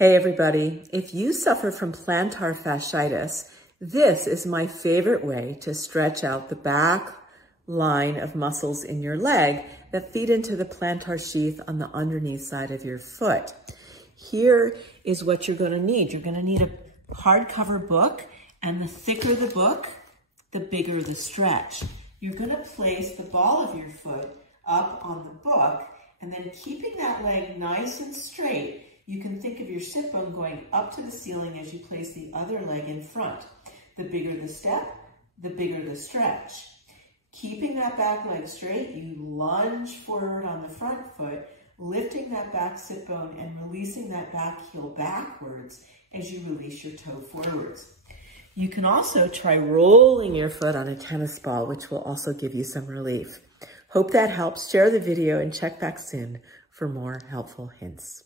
Hey everybody, if you suffer from plantar fasciitis, this is my favorite way to stretch out the back line of muscles in your leg that feed into the plantar sheath on the underneath side of your foot. Here is what you're going to need. You're going to need a hardcover book, and the thicker the book, the bigger the stretch. You're going to place the ball of your foot up on the book, and then keeping that leg nice and straight, you can think of your sit bone going up to the ceiling as you place the other leg in front. The bigger the step, the bigger the stretch. Keeping that back leg straight, you lunge forward on the front foot, lifting that back sit bone and releasing that back heel backwards as you release your toe forwards. You can also try rolling your foot on a tennis ball, which will also give you some relief. Hope that helps. Share the video and check back soon for more helpful hints.